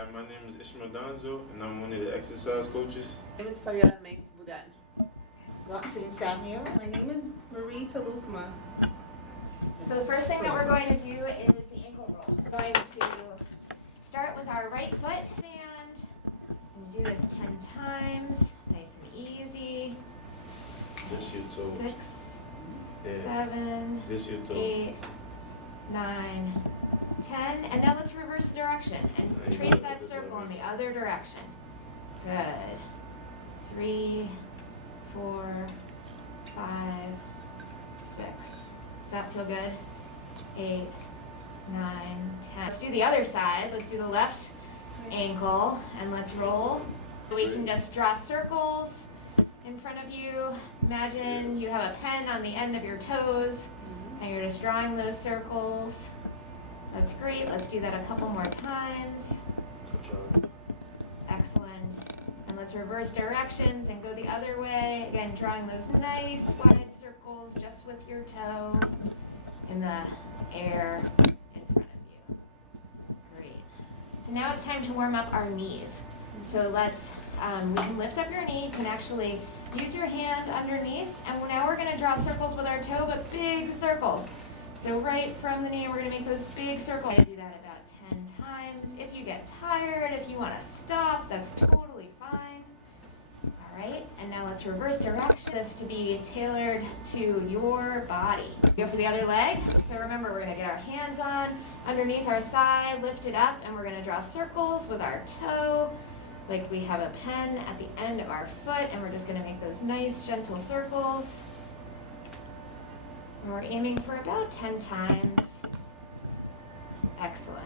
Hi, my name is Ishmael Donzo, and I'm one of the exercise coaches. My name is Fabiola Mace Boudan. Roxanne Samuel. My name is Marie Talusma. So the first thing that we're going to do is the ankle roll. We're going to start with our right foot, stand, and do this 10 times, nice and easy. Just your toe. 6, Yeah. 7, Just your toe. 8, 9, 10, and now let's reverse the direction and There you trace go. that circle in the other direction. Good. 3, 4, 5, 6. Does that feel good? 8, 9, 10. Let's do the other side. Let's do the left ankle and let's roll. So we can just draw circles in front of you. Imagine you have a pen on the end of your toes and you're just drawing those circles. That's great. Let's do that a couple more times. Excellent. And let's reverse directions and go the other way. Again, drawing those nice wide circles just with your toe in the air in front of you. Great. So now it's time to warm up our knees. And so let's, we can lift up your knee. You can actually use your hand underneath. And now we're going to draw circles with our toe, but big circles. So right from the knee, we're going to make those big circles. I do that about 10 times. If you get tired, if you want to stop, that's totally fine. All right, and now let's reverse direction. This to be tailored to your body. Go for the other leg. So remember, we're going to get our hands on underneath our thigh, lift it up, and we're going to draw circles with our toe, like we have a pen at the end of our foot, and we're just going to make those nice, gentle circles. And we're aiming for about 10 times. Excellent.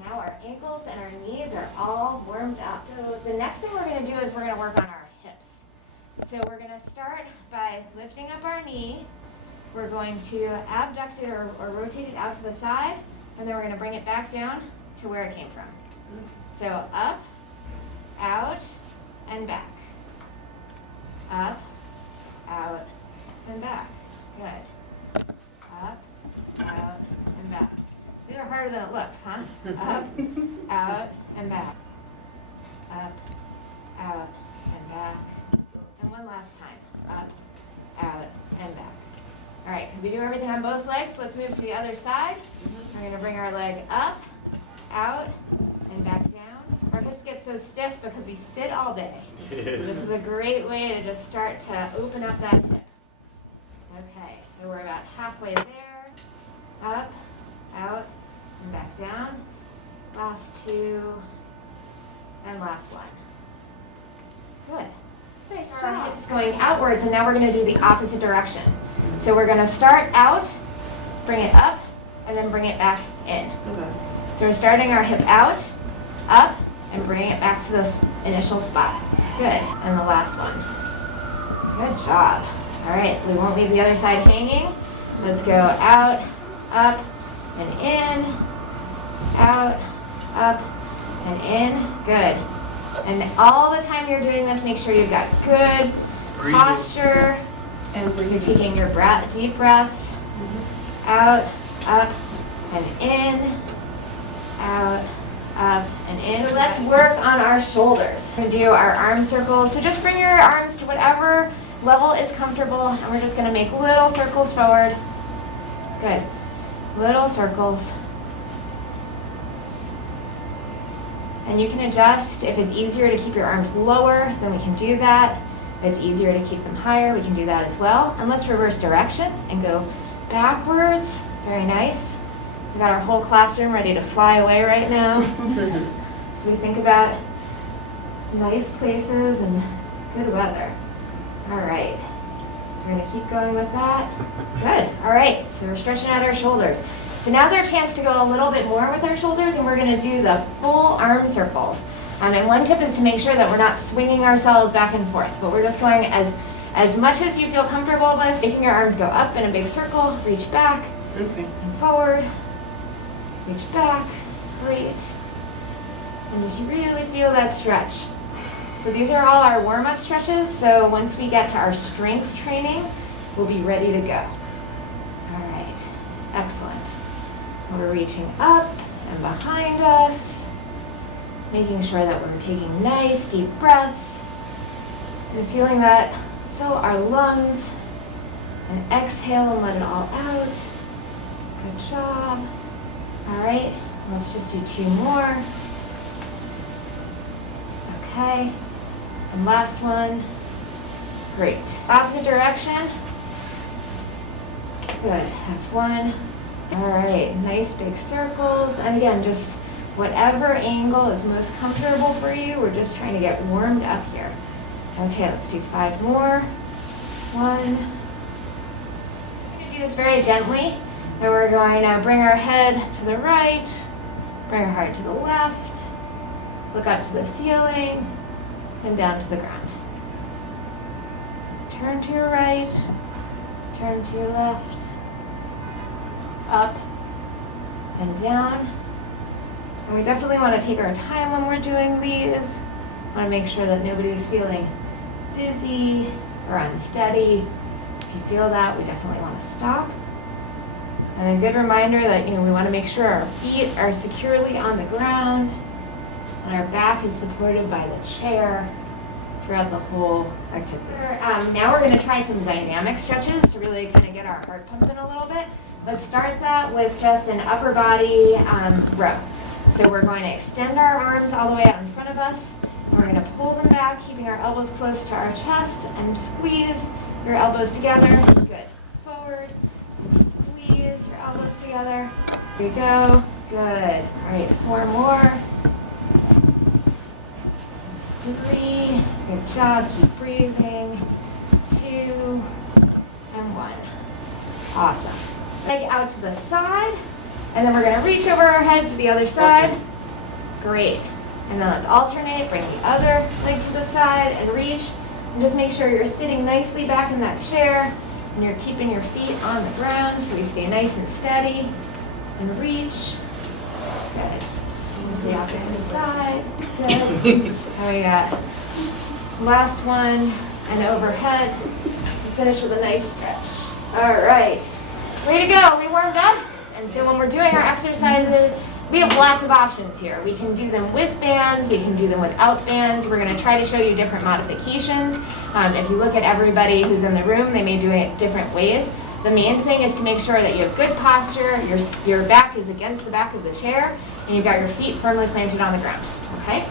Now our ankles and our knees are all warmed up. So the next thing we're going to do is we're going to work on our hips. So we're going to start by lifting up our knee. We're going to abduct it or rotate it out to the side, and then we're going to bring it back down to where it came from. So up, out, and back. Up, out, and back. Good. Up, out, and back. These are harder than it looks, huh? Up, out, and back. Up, out, and back. And one last time. Up, out, and back. All right, because we do everything on both legs, let's move to the other side. We're going to bring our leg up, out, and back down. Our hips get so stiff because we sit all day. So this is a great way to just start to open up that hip. Okay, so we're about halfway there. Up, out, and back down. Last 2, and last 1. Good. Nice job. Our hips going outwards, and now we're going to do the opposite direction. So we're going to start out, bring it up, and then bring it back in. Okay. So we're starting our hip out, up, and bringing it back to the initial spot. Good. And the last one. Good job. All right, we won't leave the other side hanging. Let's go out, up, and in, out, up, and in. Good. And all the time you're doing this, make sure you've got good posture. And You're taking your deep breaths. Out, up, and in, out, up, and in. So let's work on our shoulders. We're going to do our arm circles. So just bring your arms to whatever level is comfortable, and we're just going to make little circles forward. Good. Little circles. And you can adjust. If it's easier to keep your arms lower, then we can do that. If it's easier to keep them higher, we can do that as well. And let's reverse direction and go backwards. Very nice. We got our whole classroom ready to fly away right now. So we think about nice places and good weather. All right. So we're going to keep going with that. Good. All right. So we're stretching out our shoulders. So now's our chance to go a little bit more with our shoulders, and we're going to do the full arm circles. And one tip is to make sure that we're not swinging ourselves back and forth, but we're just going as much as you feel comfortable with, making your arms go up in a big circle, reach back, and forward, reach back, great. And just really feel that stretch. So these are all our warm-up stretches, so once we get to our strength training, we'll be ready to go. All right, excellent. We're reaching up and behind us. Making sure that we're taking nice deep breaths and feeling that fill our lungs, and exhale and let it all out. Good job. All right, let's just do 2 more. Okay, and last one. Great. Opposite direction. Good, that's 1. All right, nice big circles. And again, just whatever angle is most comfortable for you. We're just trying to get warmed up here. Okay, let's do 5 more. 1. We're going to do this very gently. And we're going to bring our head to the right, bring our heart to the left, look up to the ceiling, and down to the ground. Turn to your right, turn to your left, up and down. And we definitely want to take our time when we're doing these. Want to make sure that nobody's feeling dizzy or unsteady. If you feel that, we definitely want to stop. And a good reminder that we want to make sure our feet are securely on the ground and our back is supported by the chair throughout the whole activity. Now we're going to try some dynamic stretches to really kind of get our heart pumping a little bit. Let's start that with just an upper body row. So we're going to extend our arms all the way out in front of us. We're going to pull them back, keeping our elbows close to our chest, and squeeze your elbows together. Good. Forward, and squeeze your elbows together. Here we go. Good. All right, 4 more. 3. Good job. Keep breathing. 2 and 1. Awesome. Leg out to the side, and then we're going to reach over our head to the other side. Great. And then let's alternate. Bring the other leg to the side and reach. And just make sure you're sitting nicely back in that chair and you're keeping your feet on the ground so we stay nice and steady. And reach. Good. To the opposite side. Good. And we got last one and overhead. And finish with a nice stretch. All right. Way to go. We warmed up. And so when we're doing our exercises, we have lots of options here. We can do them with bands, we can do them without bands. We're going to try to show you different modifications. If you look at everybody who's in the room, they may do it different ways. The main thing is to make sure that you have good posture, your back is against the back of the chair, and you've got your feet firmly planted on the ground, okay?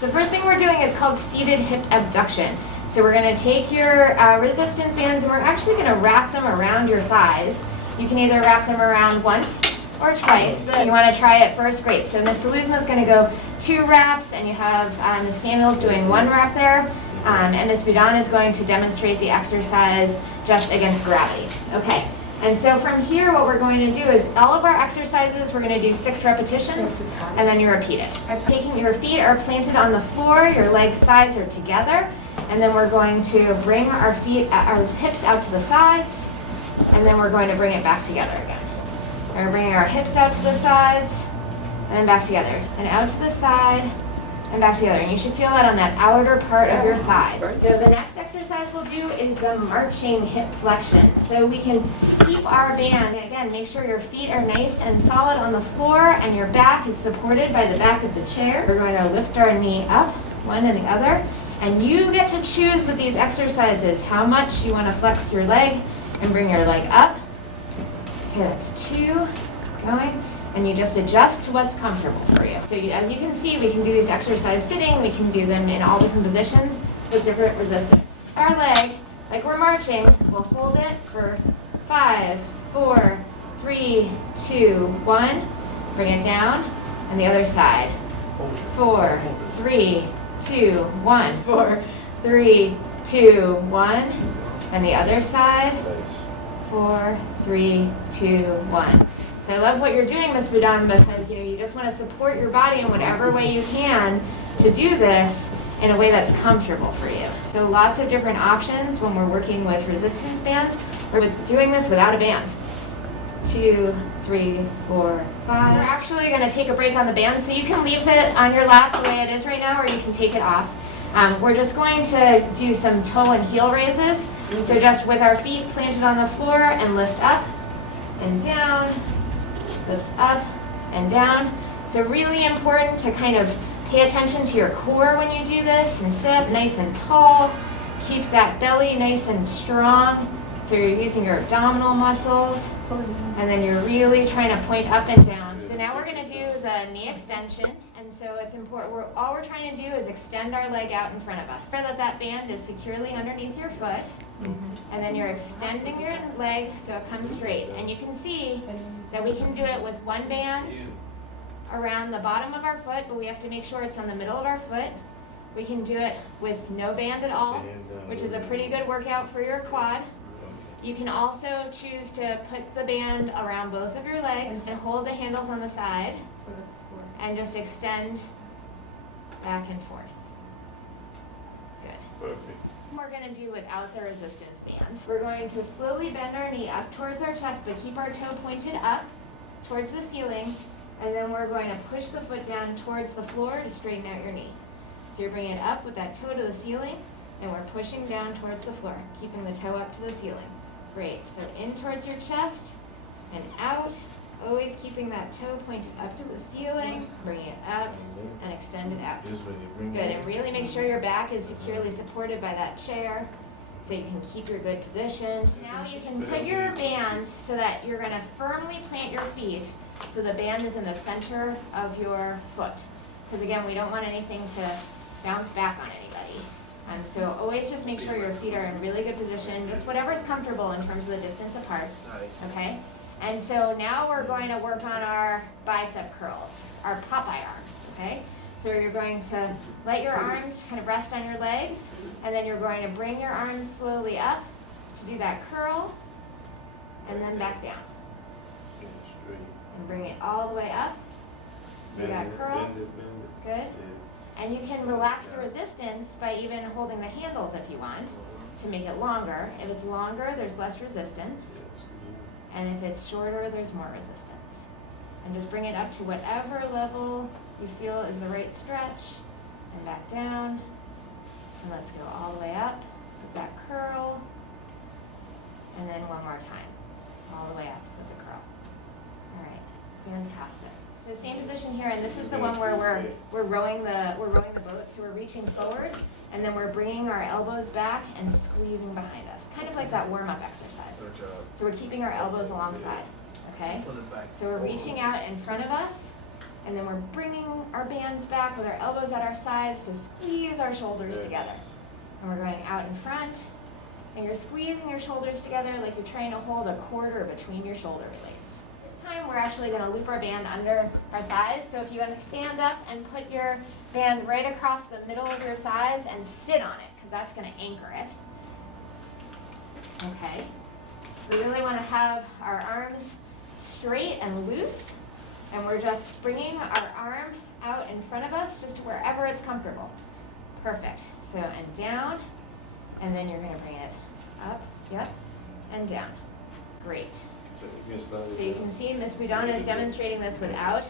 The first thing we're doing is called seated hip abduction. So we're going to take your resistance bands and we're actually going to wrap them around your thighs. You can either wrap them around once or twice. You want to try it first? Great. So Ms. DeLuzma is going to go 2 wraps, and you have Ms. Samuels doing 1 wrap there. And Ms. Budan is going to demonstrate the exercise just against gravity. Okay. And so from here, what we're going to do is all of our exercises, we're going to do 6 repetitions, and then you repeat it. Taking your feet are planted on the floor, your legs, thighs are together, and then we're going to bring our hips out to the sides, and then we're going to bring it back together again. We're bringing our hips out to the sides, and then back together, and out to the side, and back together. And you should feel that on that outer part of your thighs. So the next exercise we'll do is the marching hip flexion. So we can keep our band, and again, make sure your feet are nice and solid on the floor and your back is supported by the back of the chair. We're going to lift our knee up, one and the other, and you get to choose with these exercises how much you want to flex your leg and bring your leg up. Okay, that's 2, going. And you just adjust to what's comfortable for you. So as you can see, we can do these exercises sitting, we can do them in all different positions with different resistance. Our leg, like we're marching, we'll hold it for 5, 4, 3, 2, 1. Bring it down, and the other side. 4, 3, 2, 1. 4, 3, 2, 1. And the other side. 4, 3, 2, 1. I love what you're doing, Ms. Budan, because you just want to support your body in whatever way you can to do this in a way that's comfortable for you. So lots of different options when we're working with resistance bands. We're doing this without a band. 2, 3, 4, 5. We're actually going to take a break on the band, so you can leave it on your lap the way it is right now, or you can take it off. We're just going to do some toe and heel raises. So just with our feet planted on the floor and lift up and down, lift up and down. So really important to kind of pay attention to your core when you do this and sit up nice and tall. Keep that belly nice and strong. So you're using your abdominal muscles and then you're really trying to point up and down. So now we're going to do the knee extension. And so it's important, all we're trying to do is extend our leg out in front of us. Make sure that that band is securely underneath your foot. And then you're extending your leg so it comes straight. And you can see that we can do it with one band around the bottom of our foot, but we have to make sure it's on the middle of our foot. We can do it with no band at all, which is a pretty good workout for your quad. You can also choose to put the band around both of your legs and hold the handles on the side and just extend back and forth. Good. Perfect. We're going to do without the resistance bands. We're going to slowly bend our knee up towards our chest, but keep our toe pointed up towards the ceiling. And then we're going to push the foot down towards the floor to straighten out your knee. So you're bringing it up with that toe to the ceiling, and we're pushing down towards the floor, keeping the toe up to the ceiling. Great. So in towards your chest and out. Always keeping that toe pointed up to the ceiling. Bring it up and extend it out. Good. And really make sure your back is securely supported by that chair so you can keep your good position. Now you can put your band so that you're going to firmly plant your feet so the band is in the center of your foot. Because again, we don't want anything to bounce back on anybody. So always just make sure your feet are in really good position, just whatever's comfortable in terms of the distance apart, okay? And so now we're going to work on our bicep curls, our Popeye arms, okay? So you're going to let your arms kind of rest on your legs, and then you're going to bring your arms slowly up to do that curl, and then back down. And bring it all the way up, do that curl, good. And you can relax the resistance by even holding the handles if you want to make it longer. If it's longer, there's less resistance. And if it's shorter, there's more resistance. And just bring it up to whatever level you feel is the right stretch. And back down. And let's go all the way up with that curl. And then one more time. All the way up with the curl. All right, fantastic. So same position here, and this is the one where we're rowing the boat. So we're reaching forward, and then we're bringing our elbows back and squeezing behind us, kind of like that warm-up exercise. So we're keeping our elbows alongside, okay? So we're reaching out in front of us, and then we're bringing our bands back with our elbows at our sides to squeeze our shoulders together. And we're going out in front, and you're squeezing your shoulders together like you're trying to hold a quarter between your shoulder blades. Time we're actually going to loop our band under our thighs. So if you want to stand up and put your band right across the middle of your thighs and sit on it, because that's going to anchor it. Okay. We really want to have our arms straight and loose, and we're just bringing our arm out in front of us just to wherever it's comfortable. Perfect. So, and down, and then you're going to bring it up, yep, and down. Great. So you can see Miss Budana is demonstrating this without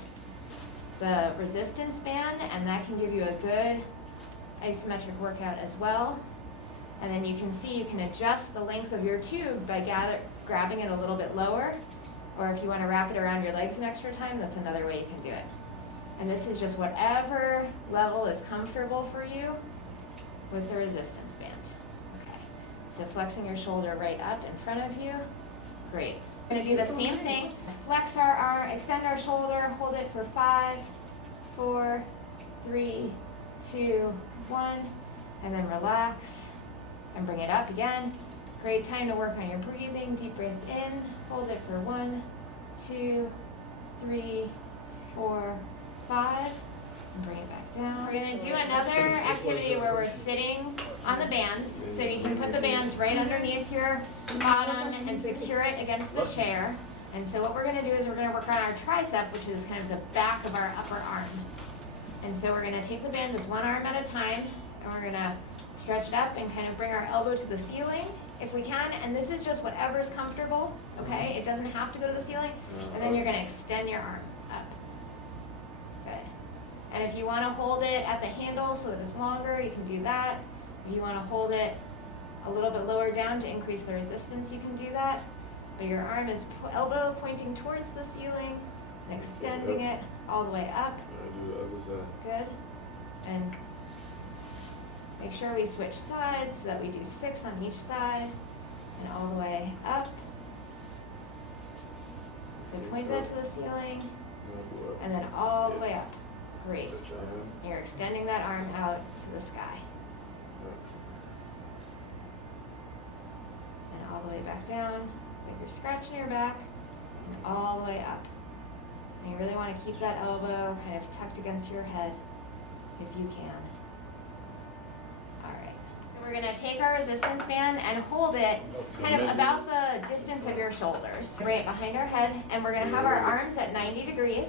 the resistance band, and that can give you a good isometric workout as well. And then you can see you can adjust the length of your tube by grabbing it a little bit lower, or if you want to wrap it around your legs an extra time, that's another way you can do it. And this is just whatever level is comfortable for you with the resistance band. Okay. So flexing your shoulder right up in front of you. Great. We're going to do the same thing. Flex our arm, extend our shoulder, hold it for 5, 4, 3, 2, 1, and then relax and bring it up again. Great time to work on your breathing. Deep breath in, hold it for 1, 2, 3, 4, 5, and bring it back down. We're going to do another activity where we're sitting on the bands. So you can put the bands right underneath your bottom and secure it against the chair. And so what we're going to do is we're going to work on our tricep, which is kind of the back of our upper arm. And so we're going to take the band with one arm at a time, and we're going to stretch it up and kind of bring our elbow to the ceiling if we can. And this is just whatever's comfortable, okay? It doesn't have to go to the ceiling. And then you're going to extend your arm up. Good. And if you wanna hold it at the handle so that it's longer, you can do that. If you wanna hold it a little bit lower down to increase the resistance, you can do that. But your arm is elbow pointing towards the ceiling and extending it all the way up. I'll do the other side. Good. And make sure we switch sides so that we do 6 on each side and all the way up. So point that to the ceiling Now go up. and then all the way up. Great. Yeah. You're extending that arm out to the sky. And all the way back down, like you're scratching your back, and all the way up. And you really want to keep that elbow kind of tucked against your head if you can. Alright. So we're going to take our resistance band and hold it kind of about the distance of your shoulders, right behind our head, and we're going to have our arms at 90 degrees,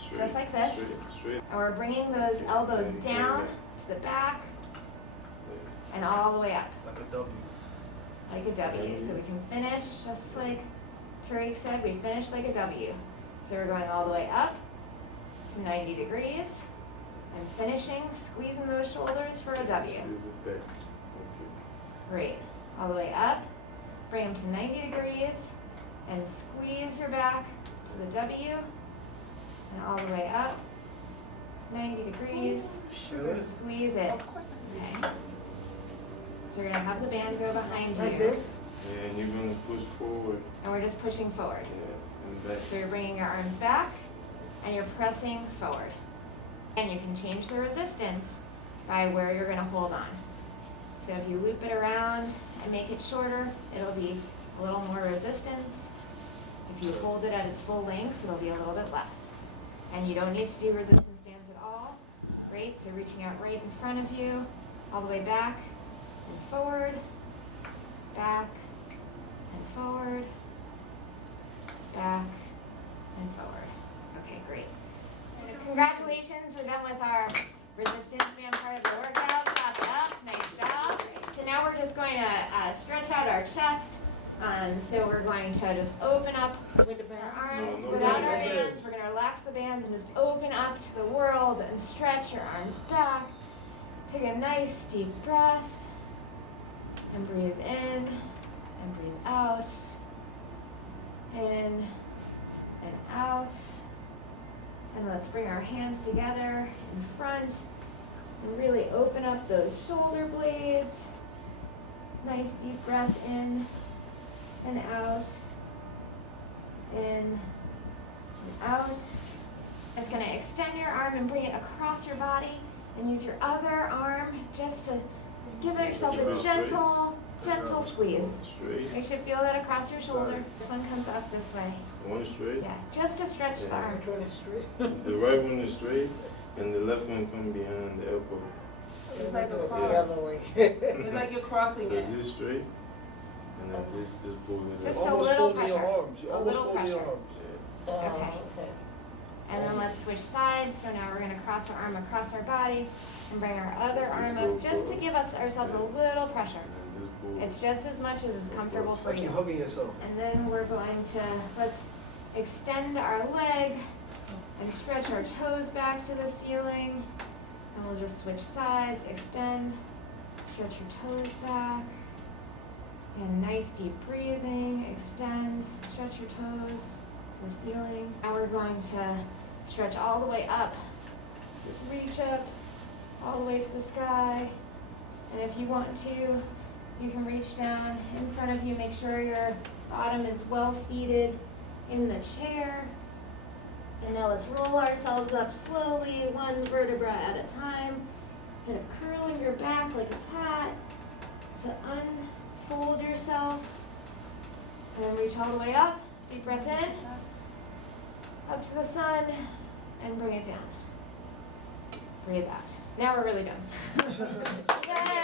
Straight, just like this. Straight. And we're bringing those elbows down to the back and all the way up. Like a W. Like a W. So we can finish just like Tariq said, we finish like a W. So we're going all the way up to 90 degrees and finishing, squeezing those shoulders for a W. Squeeze it back. Okay. Great. All the way up, bring them to 90 degrees and squeeze your back to the W and all the way up, 90 degrees, Sure. squeeze it. Okay. So you're gonna have the band go behind you. Like this? Yeah, and you're gonna push forward. And we're just pushing forward. Yeah, and back. So you're bringing your arms back and you're pressing forward. And you can change the resistance by where you're gonna hold on. So if you loop it around and make it shorter, it'll be a little more resistance. If you hold it at its full length, it'll be a little bit less. And you don't need to do resistance bands at all. Great, so reaching out right in front of you, all the way back and forward, back and forward, back and forward. Okay, great. Congratulations, we're done with our resistance band part of the workout. Clap it up, nice job. So now we're just going to stretch out our chest. So we're going to just open up With the band? our arms No, without no, our no. bands. We're going to relax the bands and just open up to the world and stretch your arms back. Take a nice deep breath and breathe in and breathe out. In and out. And let's bring our hands together in front and really open up those shoulder blades. Nice deep breath in and out. In and out. Just going to extend your arm and bring it across your body and use your other arm just to give yourself a gentle squeeze. Straight. Make sure you feel that across your shoulder. This one comes up this way. One straight. Yeah, just to stretch the Yeah. arm. Which one is straight? The right one is straight, and the left one come behind the elbow. It's like a The cross. other way. It's like you're crossing So it. this straight, and then this just pull it Just up. a Almost little folding your pressure. arms. You A almost little fold your pressure. arms. Yeah. Okay. Okay. And then let's switch sides. So now we're going to cross our arm across our body and bring our other arm up just to give ourselves a little pressure. And then this pull. It's just as much as it's comfortable for Like you. you're hugging yourself. And then we're going to, let's extend our leg and stretch our toes back to the ceiling. And we'll just switch sides, extend, stretch your toes back. And nice deep breathing, extend, stretch your toes to the ceiling. Now we're going to stretch all the way up. Just reach up all the way to the sky. And if you want to, you can reach down in front of you. Make sure your bottom is well seated in the chair. And now let's roll ourselves up slowly, one vertebra at a time. Kind of curling your back like a cat to unfold yourself. And then reach all the way up. Deep breath in. Up to the sun. And bring it down. Breathe out. Now we're really done. Good.